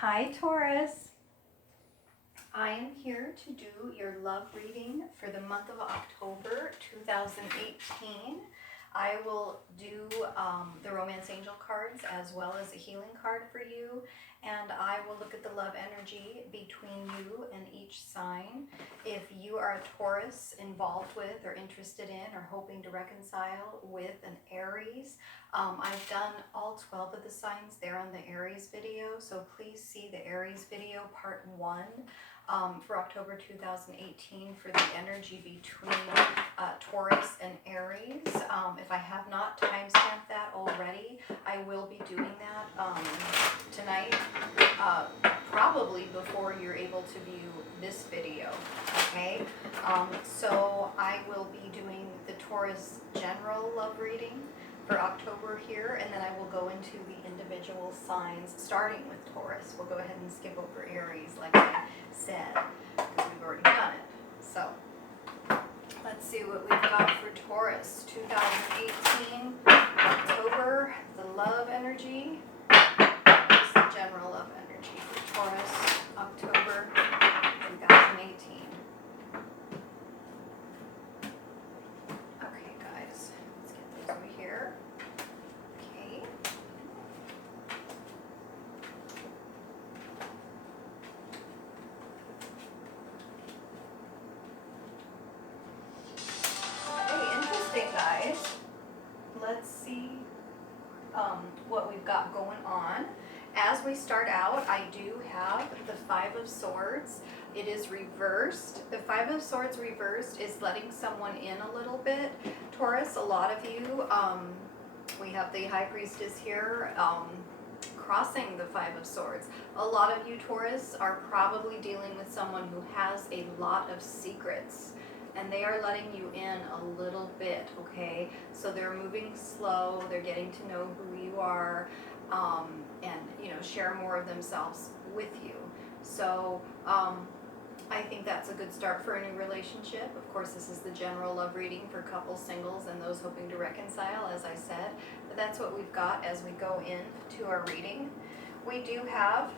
Hi Taurus, I am here to do your love reading for the month of October 2018. I will do the romance angel cards as well as a healing card for you, and I will look at the love energy between you and each sign. If you are a Taurus involved with or interested in or hoping to reconcile with an Aries, I've done all 12 of the signs there on the Aries video, so please see the Aries video part 1 for October 2018 for the energy between Taurus and Aries. If I have not timestamped that already, I will be doing that tonight, probably before you're able to view this video, okay? So I will be doing the Taurus general love reading for October here, and then I will go into the individual signs, starting with Taurus. We'll go ahead and skip over Aries like I said, because we've already done it. So let's see what we've got for Taurus 2018 October, the love energy. Here's the general love energy for Taurus October 2018. Okay guys, let's get those over here. Okay. Guys, let's see what we've got going on. As we start out, I do have the Five of Swords. It is reversed. The Five of Swords reversed is letting someone in a little bit. Taurus, a lot of you, we have the High Priestess here crossing the Five of Swords. A lot of you Taurus are probably dealing with someone who has a lot of secrets, and they are letting you in a little bit, okay? So they're moving slow, they're getting to know who you are, and share more of themselves with you. So I think that's a good start for a new relationship. Of course, this is the general love reading for couples, singles, and those hoping to reconcile, as I said. But that's what we've got as we go into our reading. We do have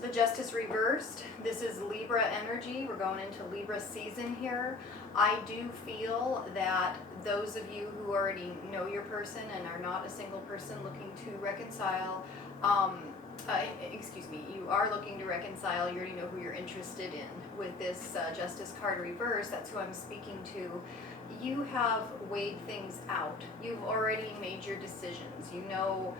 the Justice reversed. This is Libra energy. We're going into Libra season here. I do feel that those of you who already know your person and are not a single person looking to reconcile, you are looking to reconcile, you already know who you're interested in. With this Justice card reverse, that's who I'm speaking to. You have weighed things out. You've already made your decisions. You know,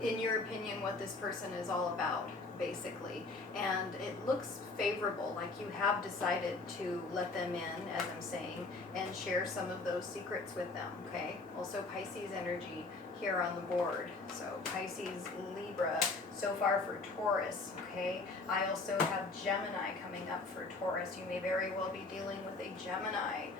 in your opinion, what this person is all about, basically, and it looks favorable, like you have decided to let them in, as I'm saying, and share some of those secrets with them, okay? Also Pisces energy here on the board, so Pisces, Libra, so far for Taurus, okay? I also have Gemini coming up for Taurus. You may very well be dealing with a Gemini.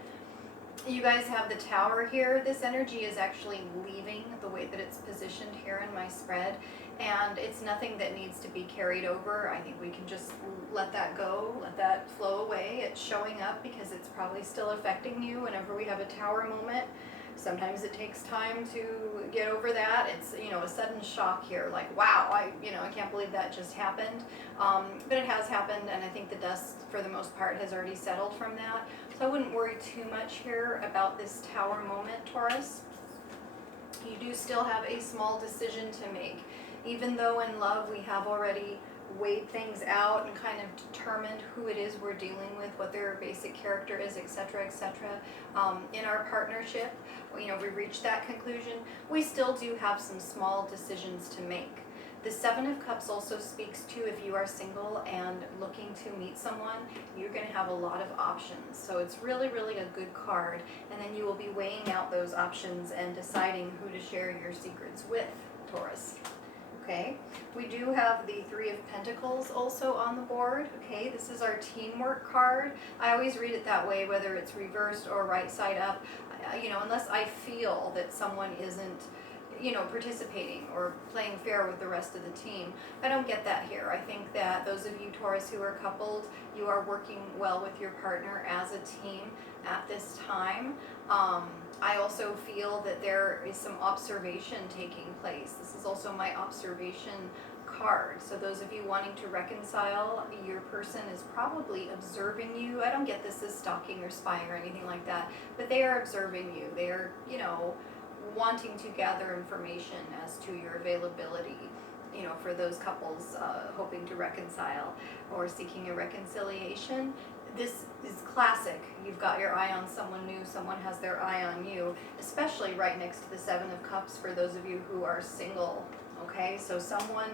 You guys have the Tower here. This energy is actually leaving the way that it's positioned here in my spread, and it's nothing that needs to be carried over. I think we can just let that go, let that flow away. It's showing up because it's probably still affecting you whenever we have a Tower moment. Sometimes it takes time to get over that. It's, a sudden shock here, like, wow, I can't believe that just happened. But it has happened, and I think the dust, for the most part, has already settled from that. So I wouldn't worry too much here about this Tower moment, Taurus. You do still have a small decision to make. Even though in love we have already weighed things out and kind of determined who it is we're dealing with, what their basic character is, etc., etc. In our partnership, we reached that conclusion. We still do have some small decisions to make. The Seven of Cups also speaks to, if you are single and looking to meet someone, you're going to have a lot of options. So it's really, really a good card. And then you will be weighing out those options and deciding who to share your secrets with, Taurus. Okay, we do have the Three of Pentacles also on the board. Okay, this is our teamwork card. I always read it that way, whether it's reversed or right side up. Unless I feel that someone isn't, participating or playing fair with the rest of the team. I don't get that here. I think that those of you Taurus who are coupled, you are working well with your partner as a team at this time. I also feel that there is some observation taking place. This is also my observation card. So those of you wanting to reconcile, your person is probably observing you. I don't get this as stalking or spying or anything like that, but they are observing you. They are, you know, wanting to gather information as to your availability, you know, for those couples hoping to reconcile or seeking a reconciliation. This is classic. You've got your eye on someone new, someone has their eye on you, especially right next to the Seven of Cups for those of you who are single, okay? So someone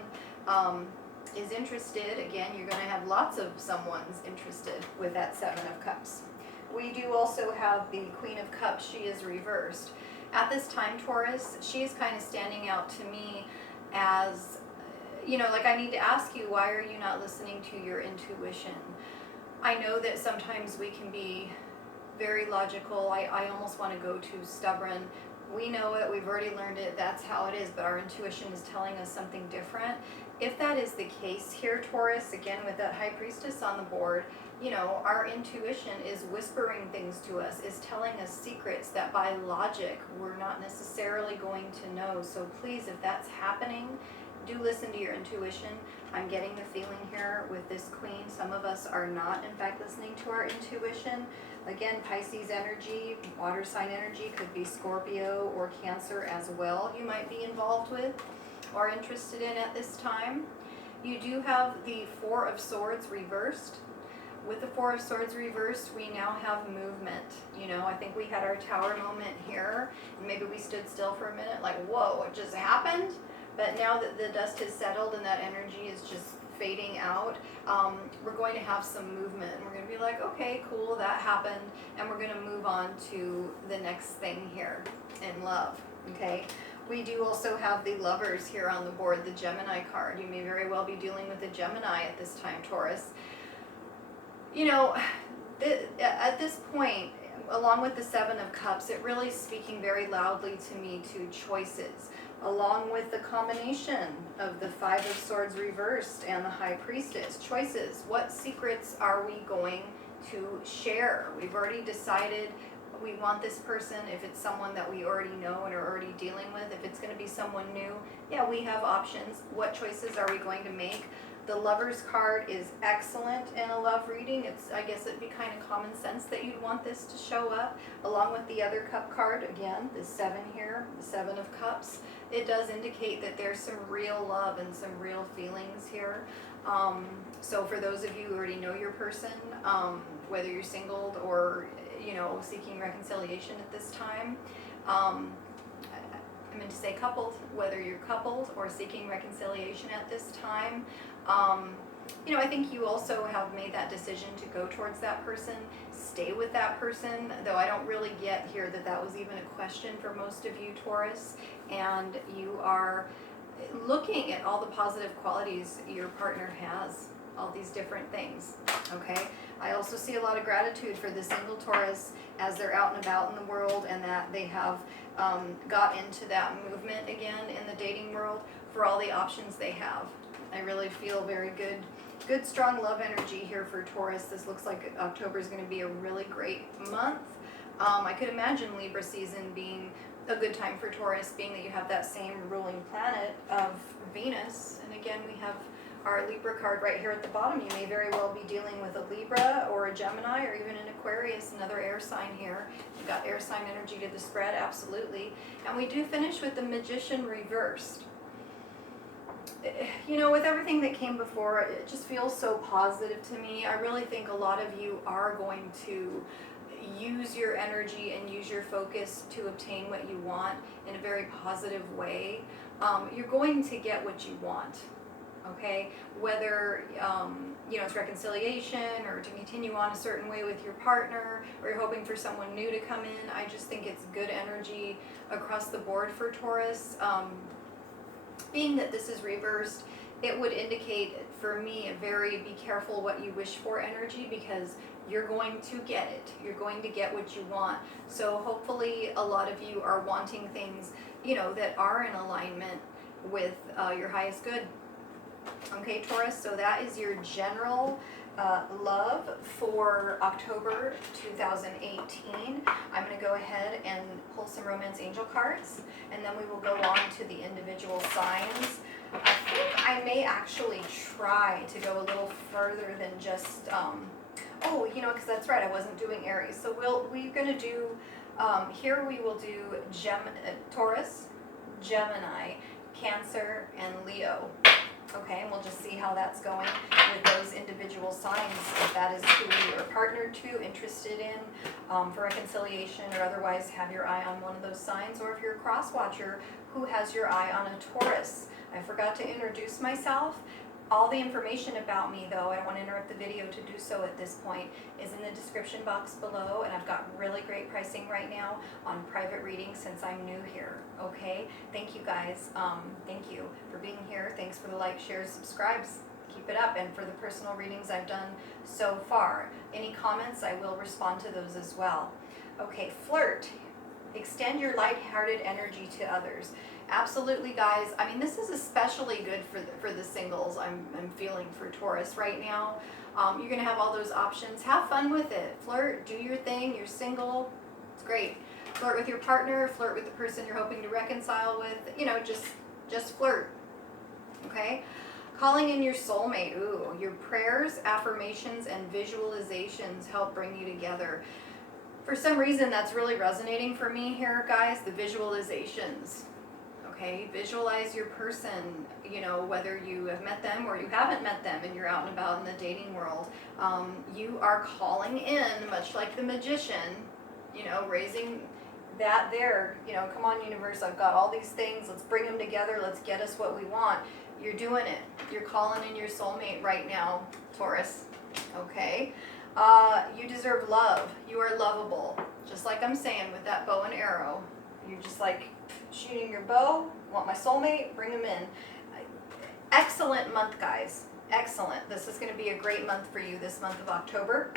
is interested. Again, you're going to have lots of someone's interested with that Seven of Cups. We do also have the Queen of Cups. She is reversed. At this time, Taurus, she's kind of standing out to me as, you know, like I need to ask you, why are you not listening to your intuition? I know that sometimes we can be very logical. I almost want to go to stubborn. We know it, we've already learned it, that's how it is, but our intuition is telling us something different. If that is the case here, Taurus, again with that High Priestess on the board, you know, our intuition is whispering things to us, is telling us secrets that by logic we're not necessarily going to know. So please, if that's happening, do listen to your intuition. I'm getting the feeling here with this Queen, some of us are not, in fact, listening to our intuition. Again, Pisces energy, water sign energy, could be Scorpio or Cancer as well you might be involved with or interested in at this time. You do have the Four of Swords reversed. With the Four of Swords reversed, we now have movement. You know, I think we had our Tower moment here, and maybe we stood still for a minute, like, whoa, what just happened? But now that the dust has settled and that energy is just fading out, we're going to have some movement. And we're going to be like, okay, cool, that happened. And we're going to move on to the next thing here in love, okay? We do also have the Lovers here on the board, the Gemini card. You may very well be dealing with a Gemini at this time, Taurus. You know, at this point, along with the Seven of Cups, it really is speaking very loudly to me to choices. Along with the combination of the Five of Swords reversed and the High Priestess. Choices. What secrets are we going to share? We've already decided we want this person. If it's someone that we already know and are already dealing with, if it's going to be someone new, yeah, we have options. What choices are we going to make? The Lovers card is excellent in a love reading. I guess it'd be kind of common sense that you'd want this to show up, along with the other cup card. Again, the 7 here, the 7 of Cups. It does indicate that there's some real love and some real feelings here. So for those of you who already know your person, whether you're single or, you know, seeking reconciliation at this time, I meant to say coupled, whether you're coupled or seeking reconciliation at this time, you know, I think you also have made that decision to go towards that person, stay with that person, though I don't really get here that that was even a question for most of you, Taurus, and you are looking at all the positive qualities your partner has, all these different things, okay? I also see a lot of gratitude for the single Taurus as they're out and about in the world, and that they have got into that movement again in the dating world for all the options they have. I really feel very good strong love energy here for Taurus. This looks like October is going to be a really great month. I could imagine Libra season being a good time for Taurus, being that you have that same ruling planet of Venus. And again, we have our Libra card right here at the bottom. You may very well be dealing with a Libra or a Gemini or even an Aquarius, another air sign here. You've got air sign energy to the spread, absolutely. And we do finish with the Magician reversed. You know, with everything that came before, it just feels so positive to me. I really think a lot of you are going to use your energy and use your focus to obtain what you want in a very positive way. You're going to get what you want, okay? Whether, you know, it's reconciliation or to continue on a certain way with your partner, or you're hoping for someone new to come in. I just think it's good energy across the board for Taurus. Being that this is reversed, it would indicate for me a very be careful what you wish for energy, because you're going to get it. You're going to get what you want. So hopefully a lot of you are wanting things, you know, that are in alignment with your highest good. Okay, Taurus, so that is your general love for October 2018. I'm going to go ahead and pull some romance angel cards, and then we will go on to the individual signs. I think I may actually try to go a little further than just, oh, you know, because that's right, I wasn't doing Aries. So we're going to do, here we will do Taurus, Gemini, Cancer, and Leo. Okay, and we'll just see how that's going with those individual signs, if that is who you are partnered to, interested in, for reconciliation, or otherwise have your eye on one of those signs, or if you're a cross watcher who has your eye on a Taurus. I forgot to introduce myself. All the information about me, though, I don't want to interrupt the video to do so at this point, is in the description box below, and I've got really great pricing right now on private readings since I'm new here, okay? Thank you guys. Thank you for being here. Thanks for the like, shares, subscribes. Keep it up. And for the personal readings I've done so far, any comments, I will respond to those as well. Okay, flirt. Extend your light-hearted energy to others. Absolutely, guys. I mean, this is especially good for the singles. I'm feeling for Taurus right now. You're going to have all those options. Have fun with it. Flirt, do your thing. You're single. It's great. Flirt with your partner. Flirt with the person you're hoping to reconcile with. You know, just flirt. Okay? Calling in your soulmate. Ooh, your prayers, affirmations, and visualizations help bring you together. For some reason, that's really resonating for me here, guys. The visualizations. Okay, visualize your person, you know, whether you have met them or you haven't met them and you're out and about in the dating world. You are calling in, much like the magician, you know, raising that there, you know, come on, universe, I've got all these things, let's bring them together, let's get us what we want. You're doing it. You're calling in your soulmate right now, Taurus, okay? You deserve love. You are lovable. Just like I'm saying with that bow and arrow. You're just like shooting your bow, want my soulmate, bring them in. Excellent month, guys. Excellent. This is going to be a great month for you this month of October.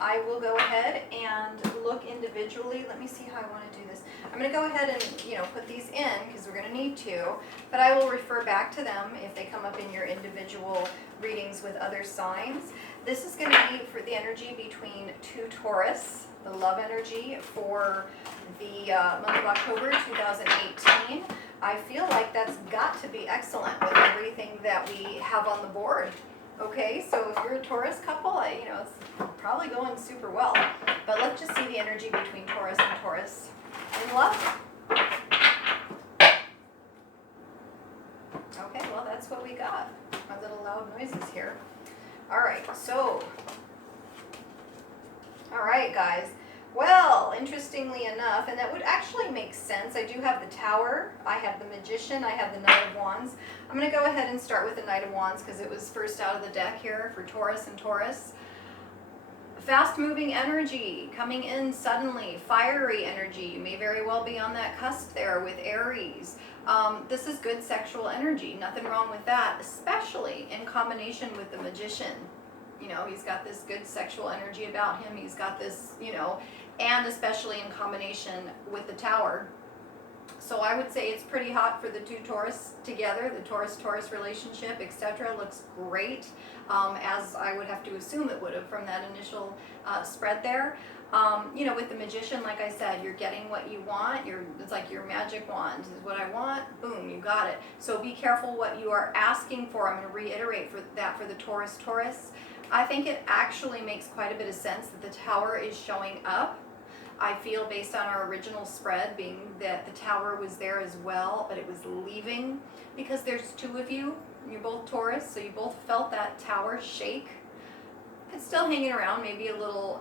I will go ahead and look individually. Let me see how I want to do this. I'm going to go ahead and, you know, put these in because we're going to need to, but I will refer back to them if they come up in your individual readings with other signs. This is going to be for the energy between two Taurus, the love energy for the month of October 2018. I feel like that's got to be excellent with everything that we have on the board. Okay, so if you're a Taurus couple, you know, it's probably going super well. But let's just see the energy between Taurus and Taurus in love. Okay, well, that's what we got. My little loud noises here. All right, so, all right, guys. Well, interestingly enough, and that would actually make sense, I do have the Tower, I have the Magician, I have the Knight of Wands. I'm going to go ahead and start with the Knight of Wands because it was first out of the deck here for Taurus and Taurus. Fast-moving energy, coming in suddenly, fiery energy. You may very well be on that cusp there with Aries. This is good sexual energy, nothing wrong with that, especially in combination with the Magician. You know, he's got this good sexual energy about him. He's got this, you know, and especially in combination with the Tower. So I would say it's pretty hot for the two Taurus together. The Taurus-Taurus relationship, etc. looks great, as I would have to assume it would have from that initial spread there. You know, with the Magician, like I said, you're getting what you want. It's like your magic wand. This is what I want. Boom, you got it. So be careful what you are asking for. I'm going to reiterate for the Taurus-Taurus. I think it actually makes quite a bit of sense that the Tower is showing up. I feel based on our original spread being that the Tower was there as well, but it was leaving because there's two of you. You're both Taurus, so you both felt that Tower shake. It's still hanging around, maybe a little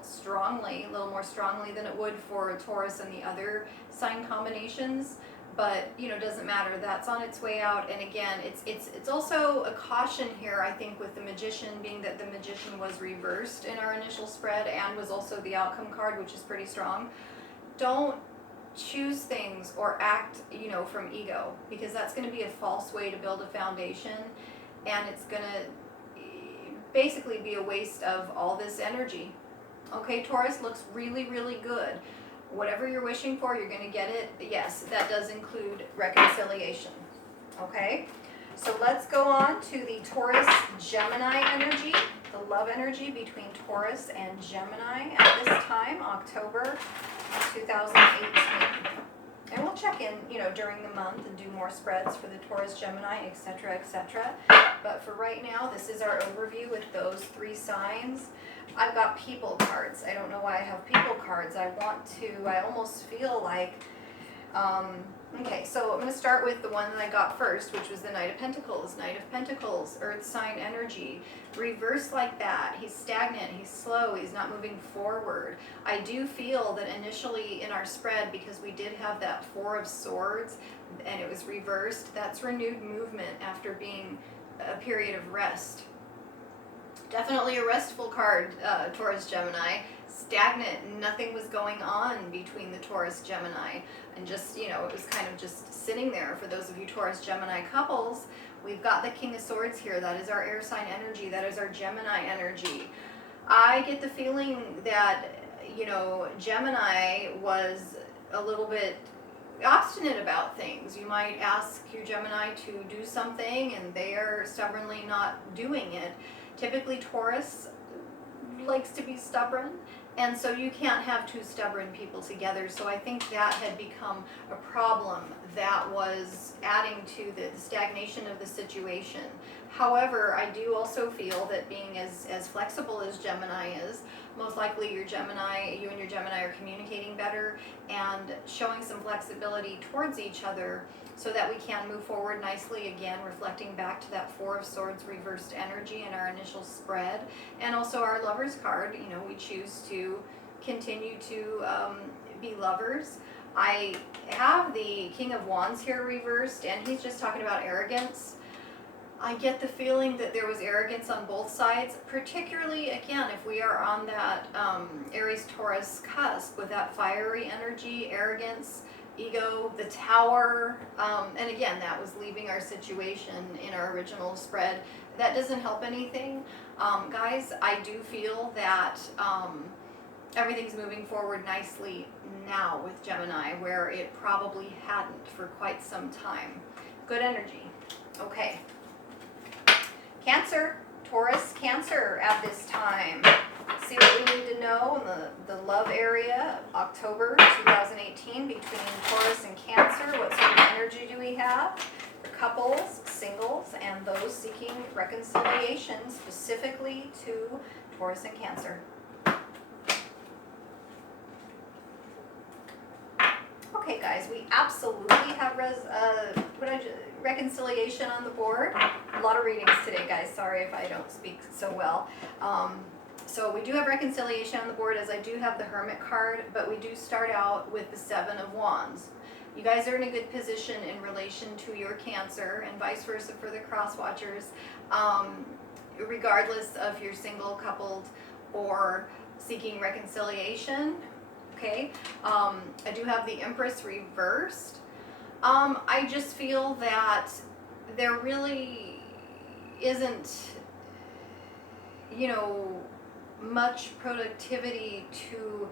more strongly than it would for a Taurus and the other sign combinations. But, you know, doesn't matter. That's on its way out. And again, it's also a caution here, I think, with the Magician, being that the Magician was reversed in our initial spread and was also the outcome card, which is pretty strong. Don't choose things or act, you know, from ego, because that's going to be a false way to build a foundation, and it's going to basically be a waste of all this energy. Okay, Taurus looks really, really good. Whatever you're wishing for, you're going to get it. Yes, that does include reconciliation. Okay? So let's go on to the Taurus-Gemini energy, the love energy between Taurus and Gemini at this time, October 2018. And we'll check in, you know, during the month and do more spreads for the Taurus, Gemini, etc., etc. But for right now, this is our overview with those 3 signs. I've got people cards. I don't know why I have people cards. I almost feel like, okay, so I'm going to start with the one that I got first, which was the Knight of Pentacles. Knight of Pentacles, Earth sign energy. Reversed like that. He's stagnant, he's slow, he's not moving forward. I do feel that initially in our spread, because we did have that 4 of Swords, and it was reversed, that's renewed movement after being a period of rest. Definitely a restful card, Taurus, Gemini. Stagnant, nothing was going on between the Taurus, Gemini, and just, you know, it was kind of just sitting there. For those of you Taurus, Gemini couples, we've got the King of Swords here. That is our air sign energy. That is our Gemini energy. I get the feeling that, you know, Gemini was a little bit obstinate about things. You might ask your Gemini to do something and they are stubbornly not doing it. Typically Taurus likes to be stubborn, and so you can't have 2 stubborn people together. So I think that had become a problem that was adding to the stagnation of the situation. However, I do also feel that being as flexible as Gemini is, most likely you and your Gemini are communicating better and showing some flexibility towards each other so that we can move forward nicely, again, reflecting back to that 4 of Swords reversed energy in our initial spread. And also our Lovers card, you know, we choose to continue to be lovers. I have the King of Wands here reversed, and he's just talking about arrogance. I get the feeling that there was arrogance on both sides, particularly, again, if we are on that Aries-Taurus cusp with that fiery energy, arrogance, ego, the Tower, and again, that was leaving our situation in our original spread. That doesn't help anything. Guys, I do feel that everything's moving forward nicely now with Gemini, where it probably hadn't for quite some time. Good energy. Okay. Cancer, Taurus, Cancer at this time. See what we need to know in the love area, October 2018, between Taurus and Cancer. What sort of energy do we have? For couples, singles, and those seeking reconciliation, specifically to Taurus and Cancer. Okay, guys, we absolutely have reconciliation on the board. A lot of readings today, guys. Sorry if I don't speak so well. So we do have reconciliation on the board, as I do have the Hermit card, but we do start out with the 7 of Wands. You guys are in a good position in relation to your Cancer, and vice versa for the cross watchers, regardless of if you're single, coupled, or seeking reconciliation. Okay, I do have the Empress reversed. I just feel that there really isn't, you know, much productivity to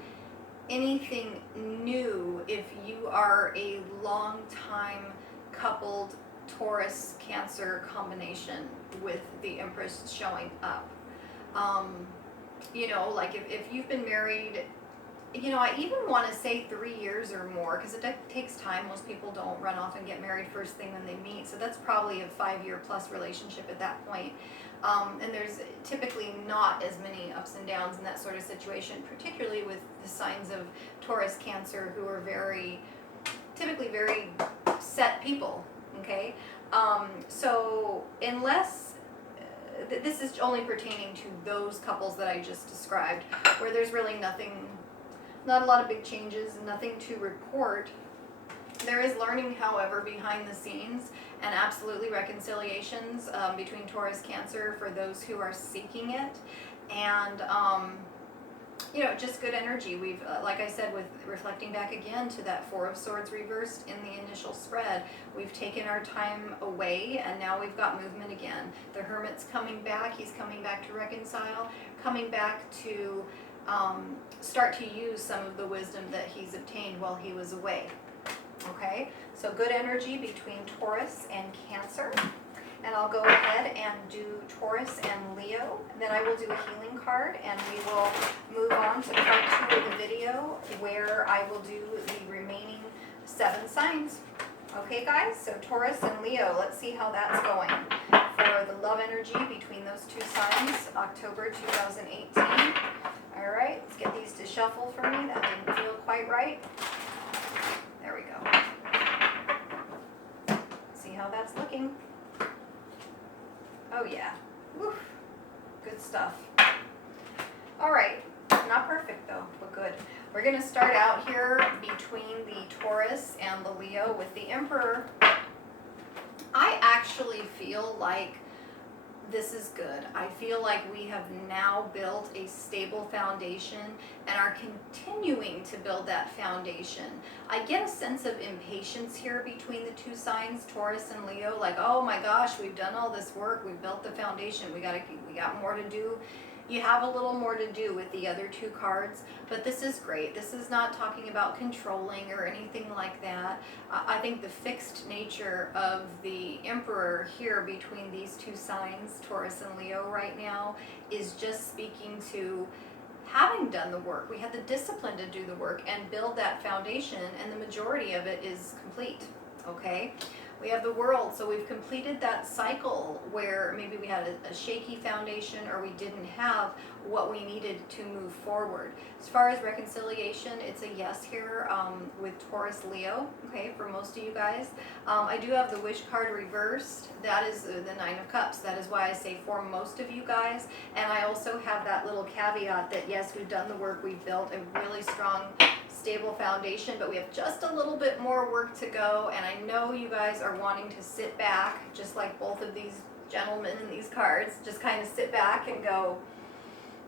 anything new if you are a long-time coupled Taurus Cancer combination with the Empress showing up. You know, like if you've been married, you know, I even want to say 3 years or more, because it takes time. Most people don't run off and get married first thing when they meet, so that's probably a 5-year plus relationship at that point. And there's typically not as many ups and downs in that sort of situation, particularly with the signs of Taurus, Cancer, who are typically very set people, okay? So unless, this is only pertaining to those couples that I just described, where there's really not a lot of big changes, nothing to report. There is learning, however, behind the scenes, and absolutely reconciliations between Taurus, Cancer for those who are seeking it, and you know, just good energy. We've, like I said, with reflecting back again to that 4 of Swords reversed in the initial spread, we've taken our time away, and now we've got movement again. The Hermit's coming back. He's coming back to reconcile, coming back to start to use some of the wisdom that he's obtained while he was away. Okay, so good energy between Taurus and Cancer. And I'll go ahead and do Taurus and Leo. Then I will do a healing card, and we will move on to part 2 of the video, where I will do the remaining 7 signs. Okay guys, so Taurus and Leo, let's see how that's going. For the love energy between those 2 signs, October 2018. All right, let's get these to shuffle for me. That didn't feel quite right. There we go. See how that's looking. Oh yeah, woof, good stuff. All right, not perfect though, but good. We're gonna start out here between the Taurus and the Leo with the Emperor. I actually feel like this is good. I feel like we have now built a stable foundation and are continuing to build that foundation. I get a sense of impatience here between the 2 signs, Taurus and Leo, like, oh my gosh, we've done all this work, we've built the foundation, we got more to do. You have a little more to do with the other 2 cards, but this is great. This is not talking about controlling or anything like that. I think the fixed nature of the Emperor here between these 2 signs, Taurus and Leo right now, is just speaking to having done the work. We had the discipline to do the work and build that foundation, and the majority of it is complete, okay? We have the World, so we've completed that cycle where maybe we had a shaky foundation or we didn't have what we needed to move forward. As far as reconciliation, it's a yes here with Taurus Leo, okay, for most of you guys. I do have the Wish card reversed. That is the 9 of Cups. That is why I say for most of you guys. And I also have that little caveat that yes, we've done the work, we've built a really strong stable foundation, but we have just a little bit more work to go, and I know you guys are wanting to sit back, just like both of these gentlemen in these cards, just kind of sit back and go,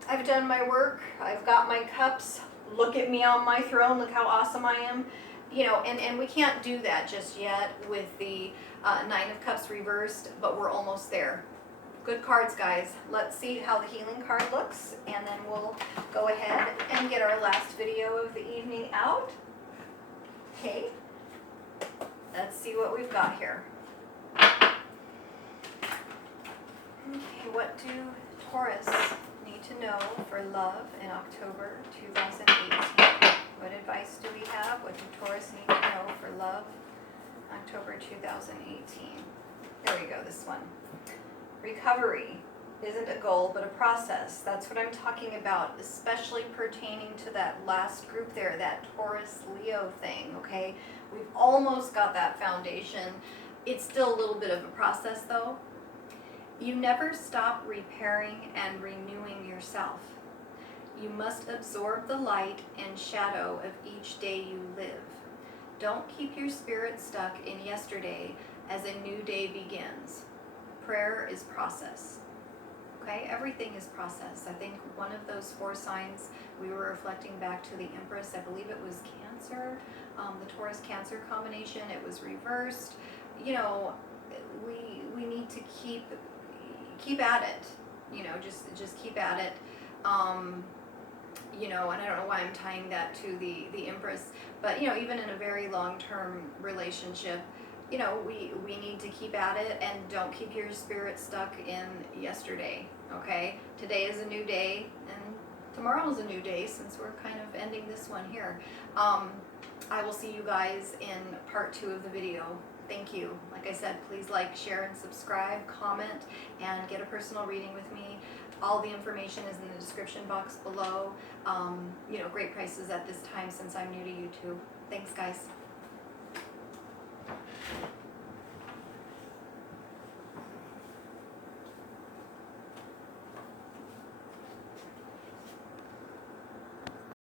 I've done my work, I've got my cups, look at me on my throne, look how awesome I am. You know, and we can't do that just yet with the 9 of Cups reversed, but we're almost there. Good cards, guys. Let's see how the healing card looks, and then we'll go ahead and get our last video of the evening out. Okay, let's see what we've got here. Okay, what do Taurus need to know for love in October 2018? What advice do we have? What do Taurus need to know for love October 2018? There we go, this one. Recovery isn't a goal, but a process. That's what I'm talking about, especially pertaining to that last group there, that Taurus-Leo thing, okay? We've almost got that foundation. It's still a little bit of a process, though. You never stop repairing and renewing yourself. You must absorb the light and shadow of each day you live. Don't keep your spirit stuck in yesterday as a new day begins. Prayer is process. Okay, everything is process. I think one of those 4 signs we were reflecting back to the Empress, I believe it was Cancer, the Taurus-Cancer combination, it was reversed. You know, we need to keep at it. You know, just keep at it. You know, and I don't know why I'm tying that to the Empress, but you know, even in a very long-term relationship, you know, we need to keep at it and don't keep your spirit stuck in yesterday, okay? Today is a new day, and tomorrow is a new day since we're kind of ending this one here. I will see you guys in part 2 of the video. Thank you. Like I said, please like, share, and subscribe, comment, and get a personal reading with me. All the information is in the description box below. You know, great prices at this time since I'm new to YouTube. Thanks, guys.